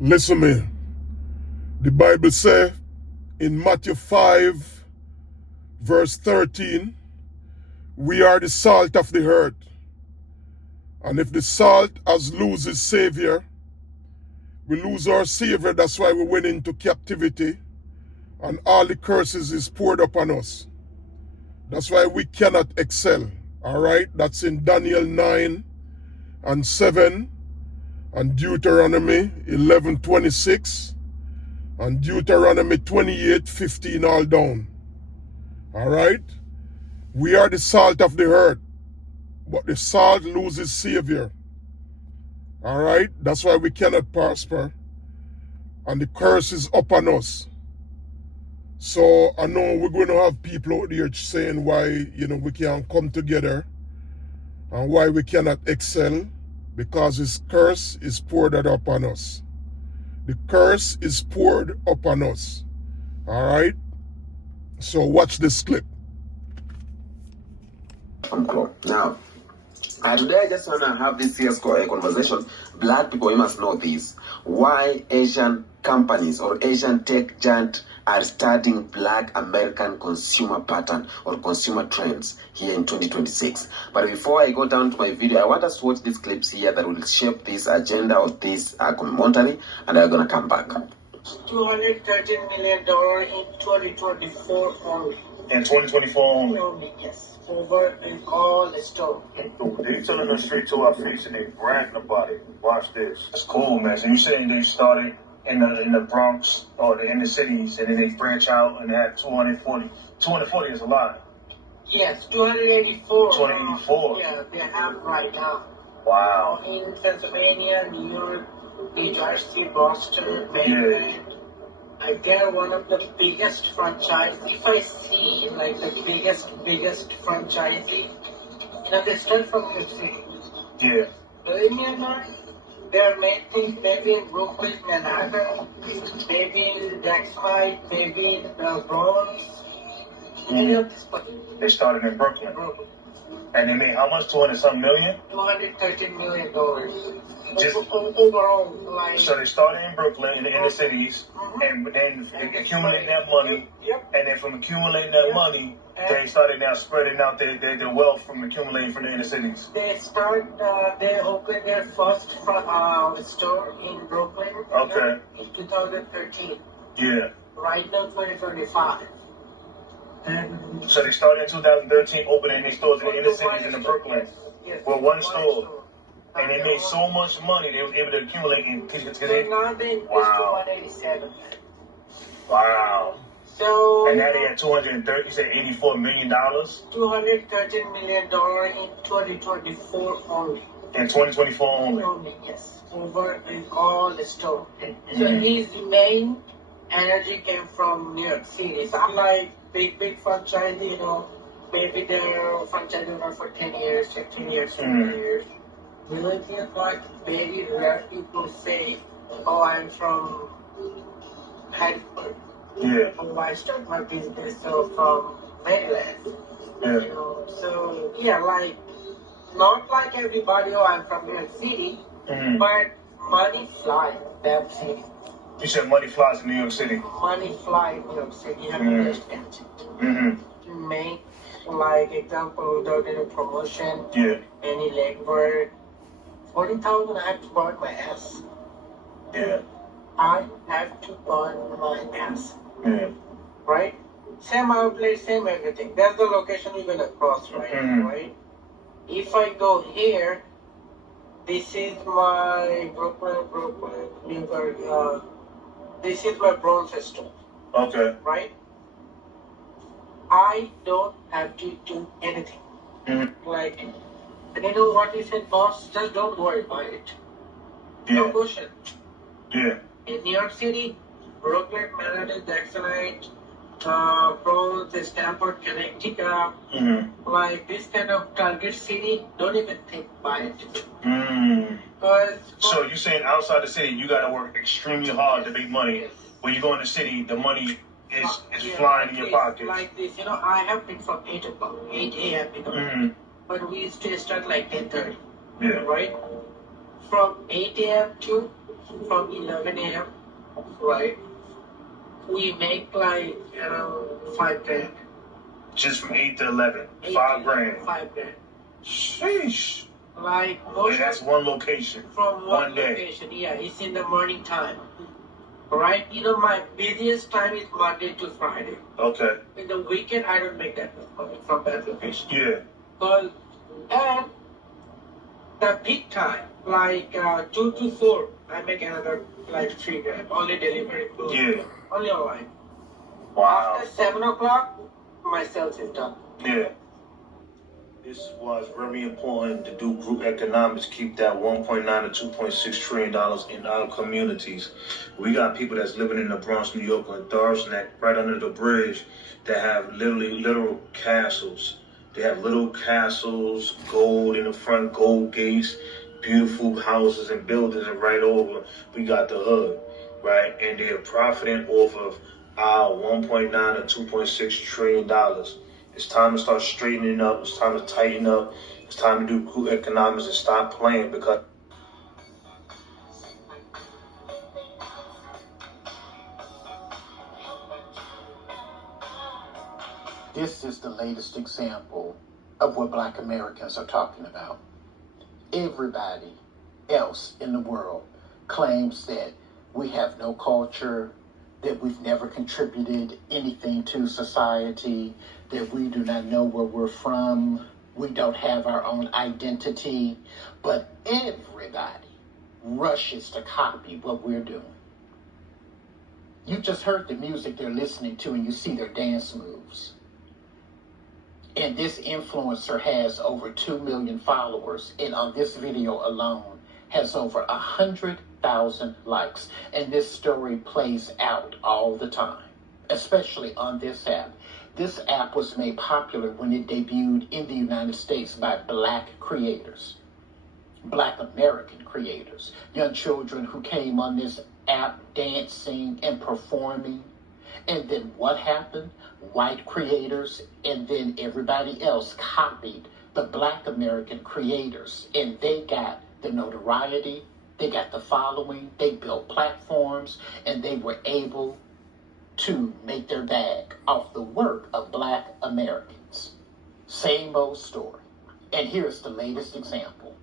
Listen me. The Bible says in Matthew 5, verse 13, we are the salt of the earth. And if the salt has lost its savior, we lose our savior. That's why we went into captivity. And all the curses is poured upon us. That's why we cannot excel. All right? That's in Daniel 9 and 7 and Deuteronomy 11:26 and Deuteronomy 28:15 all down. All right? We are the salt of the earth, but the salt loses savior. All right? That's why we cannot prosper, and the curse is upon us. So I know we're going to have people out there saying why, we can't come together and why we cannot excel, because his curse is poured out upon us. The curse is poured upon us. All right? So watch this clip. Now, today I just want to have this serious conversation. Black people, you must know this. Why Asian companies or Asian tech giants are studying Black American consumer pattern or consumer trends here in 2026. But before I go down to my video, I want us to watch these clips here that will shape this agenda or this commentary, and I'm going to come back. $213 million in 2024 only. In 2024 only? Only, yes. Over in all the store. They telling us straight to our face and they bragging about it. Watch this. That's cool, man. So you saying they started in the Bronx or the inner cities and then they branch out and they had 240. 240 is a lot. Yes, 284. 284. Yeah, they have right now. Wow. In Pennsylvania, New York, New Jersey, Boston, Maryland. They're one of the biggest franchise. If I see like the biggest franchisee, they start from New York City. Yeah. Believe me or not, they're making maybe in Brooklyn, Manhattan, maybe in Dexmite, maybe in the Bronx. Any of this place. They started in Brooklyn. And they made how much? 200-something million? $213 million. Just overall, like. So they started in Brooklyn, in the inner cities, and then they accumulate that money. Yep. And then from accumulating that money, they started now spreading out their wealth from accumulating from the inner cities. They opened their first store in Brooklyn. Okay. In 2013. Yeah. Right now, 2025. So they started in 2013 opening their stores in the inner cities in the Brooklyn. Yes. With one store. And they made so much money they was able to accumulate in now they increased to 187. Wow. So and now they had 230, you said $84 million? $213 million in 2024 only. In 2024 only? Only, yes. Over in all the store. So his main energy came from New York City. Some like big franchise, maybe they're franchise owner for 10 years, 15 years, 20 years. Religion, like very rare people say, oh, I'm from Harrisburg. Yeah. Oh, I started my business from Maryland. Yeah. So, yeah, like, not like everybody, oh, I'm from New York City, but money flies in that city. You said money flies in New York City? Money flies in New York City. You have to understand it. To make, like, example, without any promotion, any legwork, 40,000, I have to burn my ass. Yeah. I have to burn my ass. Yeah. Right? Same outlet, same everything. That's the location you're gonna cross, right? Right? If I go here, this is my Brooklyn, New York, this is my Bronx store. Okay. Right? I don't have to do anything. Like, and you know what he said, boss? Just don't worry about it. No question. Yeah. In New York City, Brooklyn, Manhattan, Dexamite, Bronx, Stamford, Connecticut, like this kind of target city, don't even think about it. So you're saying outside the city, you gotta work extremely hard to make money. Yes. When you go in the city, the money is flying in your pockets. Like this, I have been from 8 o'clock, 8 a.m. But we used to start like 10:30. Yeah. Right? From 8 a.m. to from 11 a.m., right? We make like around 5 grand. Just from 8 to 11. 8 5 to grand. 5 grand. Sheesh. Like And most that's one location. from one one day. location. Yeah, it's in the morning time. Right? You know, my busiest time is Monday to Friday. Okay. In the weekend, I don't make that much money from that location. Yeah. But at the peak time, like 2 to 4, I make another like 3 grand. Only delivery. Yeah. Only online. Wow. After 7 o'clock, my sales is done. Yeah. This is why it's very important to do group economics, keep that $1.9 to $2.6 trillion in our communities. We got people that's living in the Bronx, New York, or Dar's Neck, right under the bridge, that have literal castles. They have little castles, gold in the front, gold gates, beautiful houses and buildings, and right over, we got the hood, right? And they're profiting off of our $1.9 to $2.6 trillion. It's time to start straightening up. It's time to tighten up. It's time to do group economics and stop playing, because this is the latest example of what Black Americans are talking about. Everybody else in the world claims that we have no culture, that we've never contributed anything to society, that we do not know where we're from, we don't have our own identity, but everybody rushes to copy what we're doing. You just heard the music they're listening to and you see their dance moves. And this influencer has over 2 million followers, and on this video alone has over 100,000 likes. And this story plays out all the time, especially on this app. This app was made popular when it debuted in the United States by Black creators, Black American creators, young children who came on this app dancing and performing. And then what happened? White creators and then everybody else copied the Black American creators, and they got the notoriety, they got the following, they built platforms, and they were able to make their bag off the work of Black Americans. Same old story. And here's the latest example.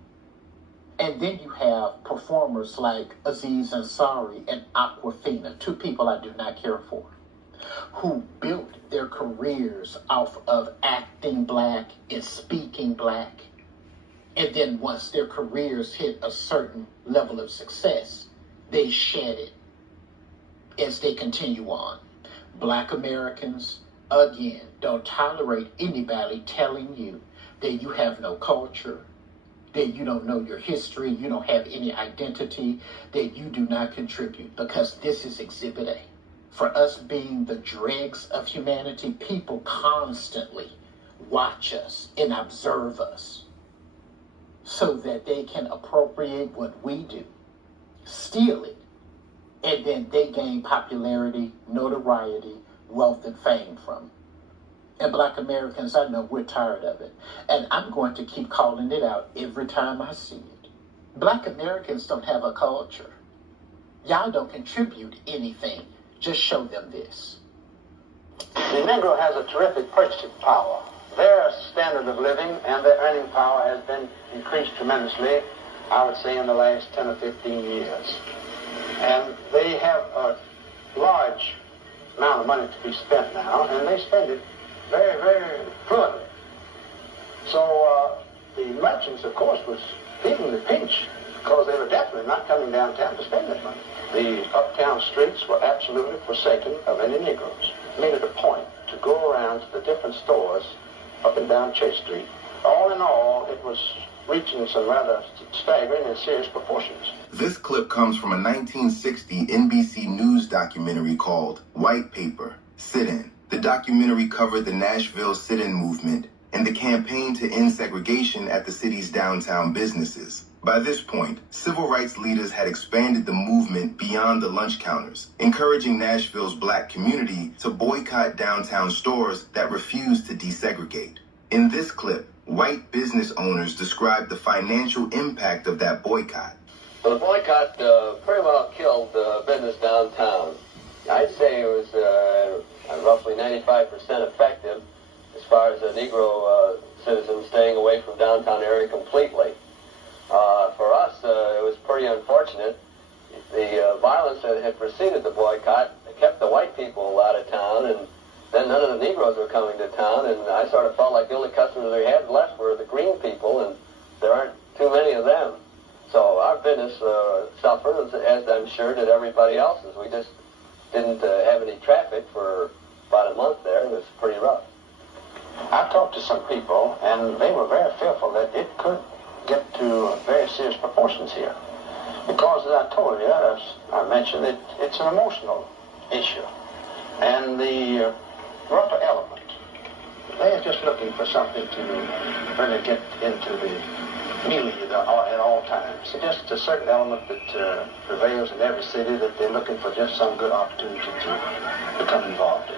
And then you have performers like Aziz Ansari and Aquafina, two people I do not care for, who built their careers off of acting Black and speaking Black. And then once their careers hit a certain level of success, they shed it as they continue on. Black Americans, again, don't tolerate anybody telling you that you have no culture, that you don't know your history, you don't have any identity, that you do not contribute, because this is Exhibit A. For us being the dregs of humanity, people constantly watch us and observe us so that they can appropriate what we do, steal it, and then they gain popularity, notoriety, wealth, and fame from it. And Black Americans, I know we're tired of it. And I'm going to keep calling it out every time I see it. Black Americans don't have a culture. Y'all don't contribute anything. Just show them this. The Negro has a terrific purchasing power. Their standard of living and their earning power has been increased tremendously, I would say, in the last 10 or 15 years. And they have a large amount of money to be spent now, and they spend it very, very fluently. So the merchants, of course, was feeling the pinch because they were definitely not coming downtown to spend that money. The uptown streets were absolutely forsaken of any Negroes. Made it a point to go around to the different stores up and down Chase Street. All in all, it was reaching some rather staggering and serious proportions. This clip comes from a 1960 NBC News documentary called White Paper, Sit-In. The documentary covered the Nashville sit-in movement and the campaign to end segregation at the city's downtown businesses. By this point, civil rights leaders had expanded the movement beyond the lunch counters, encouraging Nashville's Black community to boycott downtown stores that refused to desegregate. In this clip, white business owners described the financial impact of that boycott. Well, the boycott pretty well killed business downtown. I'd say it was roughly 95% effective as far as the Negro citizens staying away from downtown area completely. For us, it was pretty unfortunate. The violence that had preceded the boycott kept the white people out of town, and then none of the Negroes were coming to town, and I sort of felt like the only customers we had left were the green people, and there aren't too many of them. So our business suffered, as I'm sure did everybody else's. We just didn't have any traffic for about a month there. It was pretty rough. I talked to some people, and they were very fearful that it could get to very serious proportions here. Because, as I told you, as I mentioned, it's an emotional issue. And the rougher element, they are just looking for something to really get into the milieu at all times. It's just a certain element that prevails in every city that they're looking for just some good opportunity to become involved in.